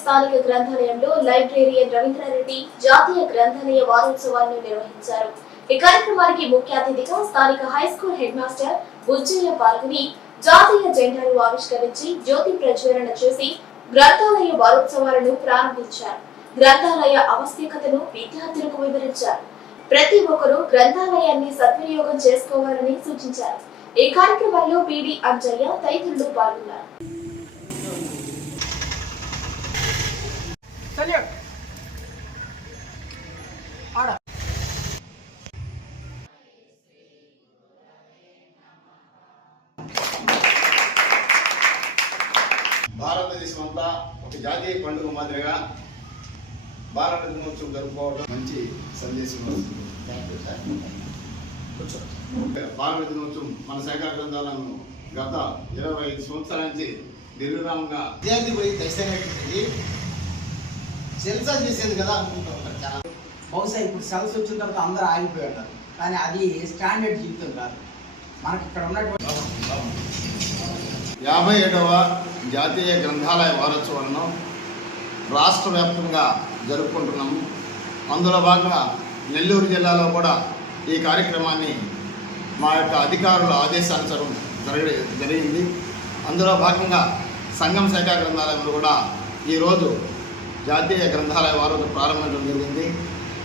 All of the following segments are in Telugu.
స్థానిక గ్రంథాలయంలో లైబ్రేరియన్ రవీంద్రారెడ్డి జాతీయ గ్రంథాలయ వారోత్సవాలను నిర్వహించారు. ఈ కార్యక్రమానికి ముఖ్య అతిథిగా స్థానిక హైస్కూల్ హెడ్ మాస్టర్ బుజ్జయ్య పాల్గొని జాతీయ జెండాను ఆవిష్కరించి జ్యోతి ప్రజ్వలన చేసి గ్రంథాలయ వారోత్సవాలను ప్రారంభించారు. గ్రంథాలయ ఆవశ్యకతను విద్యార్థులకు వివరించారు. ప్రతి ఒక్కరూ గ్రంథాలయాన్ని సద్వినియోగం చేసుకోవాలని సూచించారు. ఈ కార్యక్రమంలో పిడి అంజయ్య తదితరులు పాల్గొన్నారు. భారతదేశం అంతా ఒక జాతీయ పండుగ మాదిరిగా భారత దినోత్సవం జరుపుకోవడం మంచి సందేశం వస్తుంది. భారత దినోత్సవం మన శాఖ గ్రంథాలను గత 25 సంవత్సరాల నుంచి నిర్విరామంగా విద్యార్థి పోయి దర్శనమైనటువంటి సెల్సా చేసేది కదా అనుకుంటా ఉంటారు చాలా. బహుశా ఇప్పుడు సెల్స్ వచ్చిన తర్వాత అందరూ ఆగిపోయి ఉంటారు, కానీ అది స్టాండర్డ్ జీవితం కాదు. మనకి ఇక్కడ ఉన్నటువంటి 57వ జాతీయ గ్రంథాలయ వారోత్సవాలను రాష్ట్ర వ్యాప్తంగా జరుపుకుంటున్నాము. అందులో భాగంగా నెల్లూరు జిల్లాలో కూడా ఈ కార్యక్రమాన్ని మా యొక్క అధికారుల ఆదేశానుసారం జరిగింది. అందులో భాగంగా సంఘం శాఖ గ్రంథాలయంలో కూడా ఈరోజు జాతీయ గ్రంథాలయ వారోత్సవం ప్రారంభించడం జరిగింది.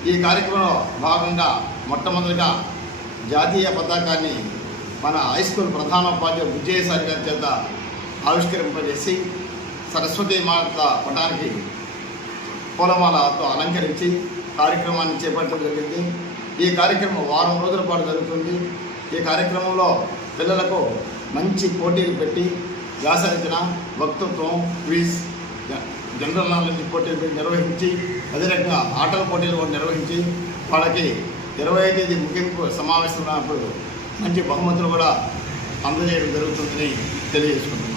ఈ కార్యక్రమంలో భాగంగా మొట్టమొదటిగా జాతీయ పతాకాన్ని మన హై స్కూల్ ప్రధానోపాధ్యాయులు బుజ్జయ్య సార్ గారి చేత ఆవిష్కరింపజేసి సరస్వతి మాత పటానికి పూలమాలతో అలంకరించి కార్యక్రమాన్ని చేపట్టడం జరిగింది. ఈ కార్యక్రమం వారం రోజుల పాటు జరుగుతుంది. ఈ కార్యక్రమంలో పిల్లలకు మంచి పోటీలు పెట్టి వ్యాసరచన, వక్తృత్వం, క్విజ్, జనరల్ నాలెడ్జ్ పోటీలు నిర్వహించి అదే రకంగా ఆటల పోటీలు కూడా నిర్వహించి వాళ్ళకి 25వ తేదీ ముగింపు సమావేశం ఉన్నప్పుడు మంచి బహుమతులు కూడా అందజేయడం జరుగుతుందని తెలియజేసుకుంటున్నాం.